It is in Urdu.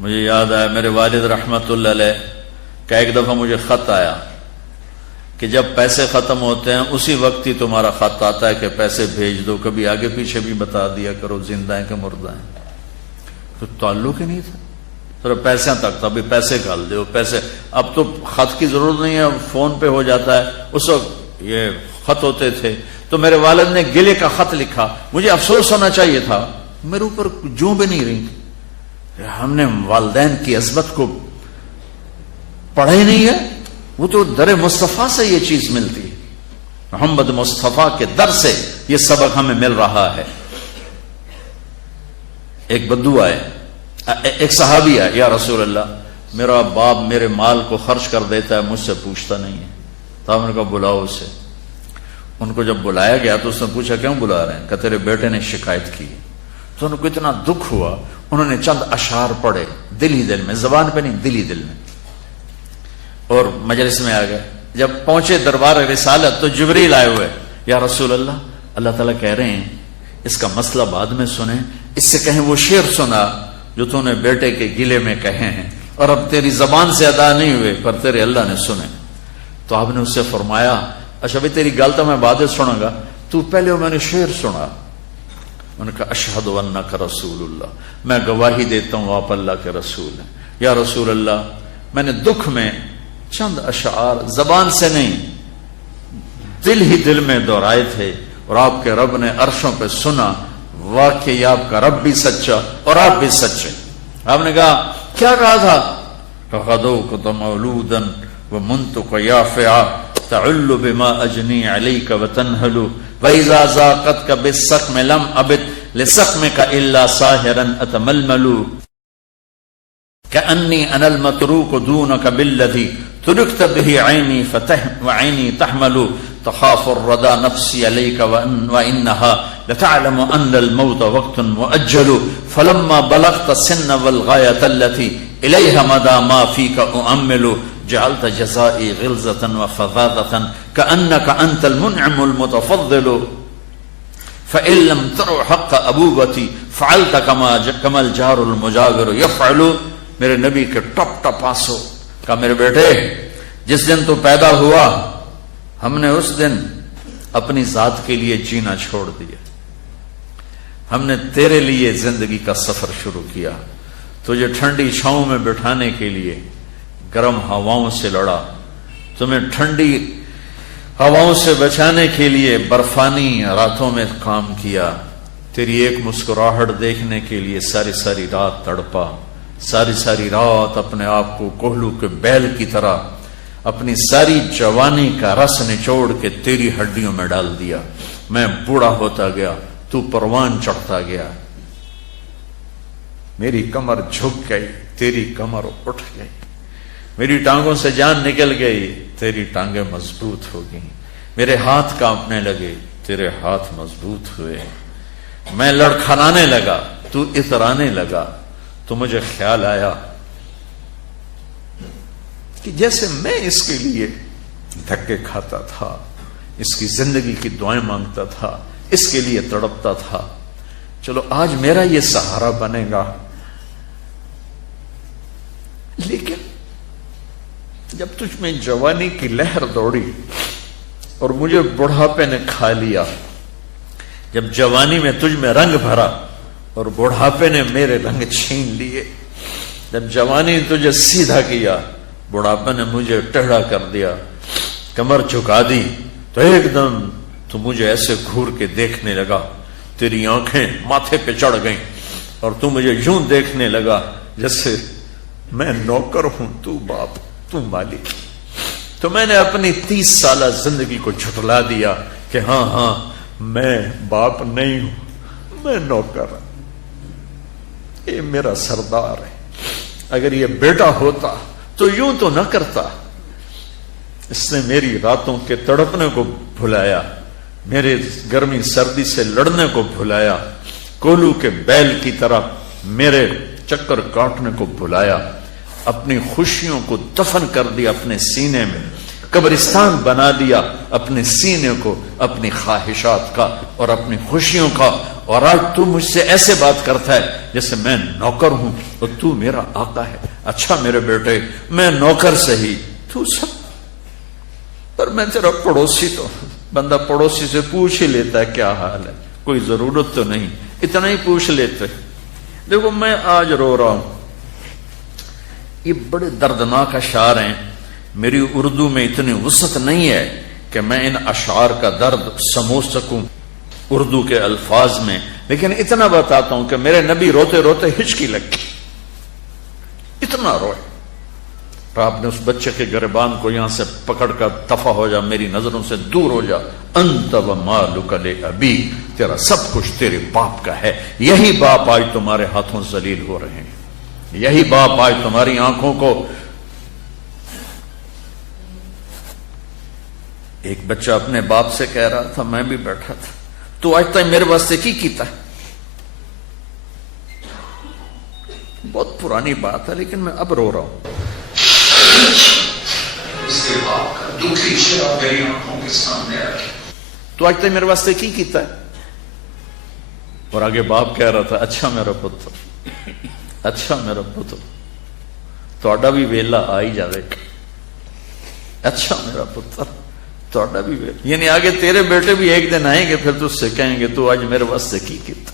مجھے یاد آیا میرے والد رحمت اللہ علیہ کا ایک دفعہ مجھے خط آیا کہ جب پیسے ختم ہوتے ہیں اسی وقت ہی تمہارا خط آتا ہے کہ پیسے بھیج دو، کبھی آگے پیچھے بھی بتا دیا کرو زندہ ہیں کہ مردہ ہیں۔ تو تعلق ہی نہیں تھا، صرف پیسے تک تھا، ابھی پیسے ڈال دو پیسے۔ اب تو خط کی ضرورت نہیں ہے، فون پہ ہو جاتا ہے، اس وقت یہ خط ہوتے تھے۔ تو میرے والد نے گلے کا خط لکھا، مجھے افسوس ہونا چاہیے تھا، میرے اوپر جوں بھی نہیں رہی تھی، ہم نے والدین کی عظمت کو پڑھا ہی نہیں ہے۔ وہ تو در مصطفیٰ سے یہ چیز ملتی ہے، محمد مصطفیٰ کے در سے یہ سبق ہمیں مل رہا ہے۔ ایک بدو آئے، ایک صحابی آئے، یا رسول اللہ میرا باپ میرے مال کو خرچ کر دیتا ہے، مجھ سے پوچھتا نہیں ہے۔ تو ہم نے کہا بلاؤ اسے۔ ان کو جب بلایا گیا تو اس نے پوچھا کیوں بلا رہے ہیں؟ کہ تیرے بیٹے نے شکایت کی۔ تو ان کو اتنا دکھ ہوا، انہوں نے چند اشعار پڑھے دل ہی دل میں، زبان پہ نہیں، دل ہی دل میں، اور مجلس میں آ گئے۔ جب پہنچے دربار رسالت تو جبریل آئے ہوئے، یا رسول اللہ اللہ تعالیٰ کہہ رہے ہیں اس کا مسئلہ بعد میں سنیں، اس سے کہیں وہ شعر سنا جو تو نے بیٹے کے گلے میں کہے ہیں، اور اب تیری زبان سے ادا نہیں ہوئے پر تیرے اللہ نے سنے۔ تو آپ نے اس سے فرمایا اچھا بھائی تیری گل تو میں بعد سنوں گا، تو پہلے میں نے شعر سنا۔ انہوں نے کہا اشہد انک رسول اللہ، میں گواہی دیتا ہوں آپ اللہ کے رسول ہیں۔ یا رسول اللہ میں نے دکھ میں چند اشعار زبان سے نہیں دل ہی دل میں دہرائے تھے، اور آپ کے رب نے عرشوں پہ سنا، واقعی آپ کا رب بھی سچا اور آپ بھی سچے۔ آپ نے کہا کیا کہا تھا؟ فَغَدَوْكَ مَوْلُودًا وَمُنْتُكَ يَافِعًا تَعُلُّ بِمَا أَجْنِي عَلَيْكَ وَتَنْهَلُ وَإِذَا زَاقَتْكَ بِالسَّقْمِ لَمْ أَبِدْ لِسَقْمِكَ إِلَّا سَاهِرًا أَتَمَلْمَلُ كأني أنا المتروك دونك بالذي تركت به عيني وعيني تحمل تخاف الردى نفسي عليك وإنها لتعلم أن الموت وقت مؤجل فلما بلغت السن والغاية التي إليها مدى ما فيك أؤمل جعلت جزائي غلظة وفظاظة كأنك أنت المنعم المتفضل فإن لم تروا حق أبوبتي فعلت كما الجار المجاور يفعل۔ میرے نبی کے ٹپ ٹپ آنسو، کہا میرے بیٹے جس دن تو پیدا ہوا ہم نے اس دن اپنی ذات کے لیے جینا چھوڑ دیا، ہم نے تیرے لیے زندگی کا سفر شروع کیا، تجھے ٹھنڈی چھاؤں میں بٹھانے کے لیے گرم ہواؤں سے لڑا، تمہیں ٹھنڈی ہواؤں سے بچانے کے لیے برفانی راتوں میں کام کیا، تیری ایک مسکراہٹ دیکھنے کے لیے ساری ساری رات تڑپا، ساری ساری رات اپنے آپ کو کوہلو کے بیل کی طرح اپنی ساری جوانی کا رس نچوڑ کے تیری ہڈیوں میں ڈال دیا۔ میں بوڑھا ہوتا گیا، تو پروان چڑھتا گیا، میری کمر جھک گئی، تیری کمر اٹھ گئی، میری ٹانگوں سے جان نکل گئی، تیری ٹانگیں مضبوط ہو گئیں، میرے ہاتھ کانپنے لگے، تیرے ہاتھ مضبوط ہوئے، میں لڑکھڑانے لگا، تو اترانے لگا، تو مجھے خیال آیا کہ جیسے میں اس کے لیے دھکے کھاتا تھا، اس کی زندگی کی دعائیں مانگتا تھا، اس کے لیے تڑپتا تھا، چلو آج میرا یہ سہارا بنے گا۔ لیکن جب تجھ میں جوانی کی لہر دوڑی اور مجھے بڑھاپے نے کھا لیا، جب جوانی میں تجھ میں رنگ بھرا اور بڑھاپے نے میرے رنگ چھین لیے، جب جوانی نے تجھے سیدھا کیا بڑھاپے نے مجھے ٹیڑھا کر دیا، کمر جھکا دی، تو ایک دم تو مجھے ایسے گھور کے دیکھنے لگا، تیری آنکھیں ماتھے پہ چڑھ گئیں اور تو مجھے یوں دیکھنے لگا جیسے میں نوکر ہوں، تو باپ، تو مالک۔ تو میں نے اپنی 30 سالہ زندگی کو جھٹلا دیا کہ ہاں میں باپ نہیں ہوں، میں نوکر ہوں، یہ میرا سردار ہے، اگر یہ بیٹا ہوتا تو یوں تو نہ کرتا۔ اس نے میری راتوں کے تڑپنے کو بھلایا، میرے گرمی سردی سے لڑنے کو بھلایا، کولو کے بیل کی طرح میرے چکر کاٹنے کو بھلایا، اپنی خوشیوں کو دفن کر دیا اپنے سینے میں، قبرستان بنا دیا اپنے سینے کو، اپنی خواہشات کا اور اپنی خوشیوں کا اور آج تو مجھ سے ایسے بات کرتا ہے جیسے میں نوکر ہوں اور تو میرا آقا ہے. اچھا میرے بیٹے میں نوکر صحیح تو سب پر میں تیرا پڑوسی. تو بندہ پڑوسی سے پوچھ ہی لیتا ہے کیا حال ہے, کوئی ضرورت تو نہیں, اتنا ہی پوچھ لیتے. دیکھو میں آج رو رہا ہوں, یہ بڑے دردناک اشعار ہیں. میری اردو میں اتنی وسعت نہیں ہے کہ میں ان اشعار کا درد سمجھ سکوں اردو کے الفاظ میں, لیکن اتنا بتاتا ہوں کہ میرے نبی روتے روتے ہچکی لگی, اتنا روئے. آپ نے اس بچے کے گریبان کو یہاں سے پکڑ کر دفع ہو جا, میری نظروں سے دور ہو جا. انت و مالک لابی, تیرا سب کچھ تیرے باپ کا ہے. یہی باپ آج تمہارے ہاتھوں ذلیل ہو رہے ہیں, یہی باپ آج تمہاری آنکھوں کو. ایک بچہ اپنے باپ سے کہہ رہا تھا, میں بھی بیٹھا تھا, تو آج تک میرے واسطے کی کیتا ہے. بہت پرانی بات ہے لیکن میں اب رو رہا ہوں. اس کے باپ کا دکھی چہرہ میری آنکھوں کے سامنے آ گیا, تو آج تک میرے واسطے کی کیتا ہے. اور آگے باپ کہہ رہا تھا, اچھا میرا پتر, اچھا میرا پتر, تہاڈا بھی ویلا آ ہی جاوے. اچھا میرا پتر تہاڈا بھی ویلا, یعنی آگے تیرے بیٹے بھی ایک دن آئیں گے, پھر تجھ سے کہیں گے تو آج میرے واسطے کی کیتا.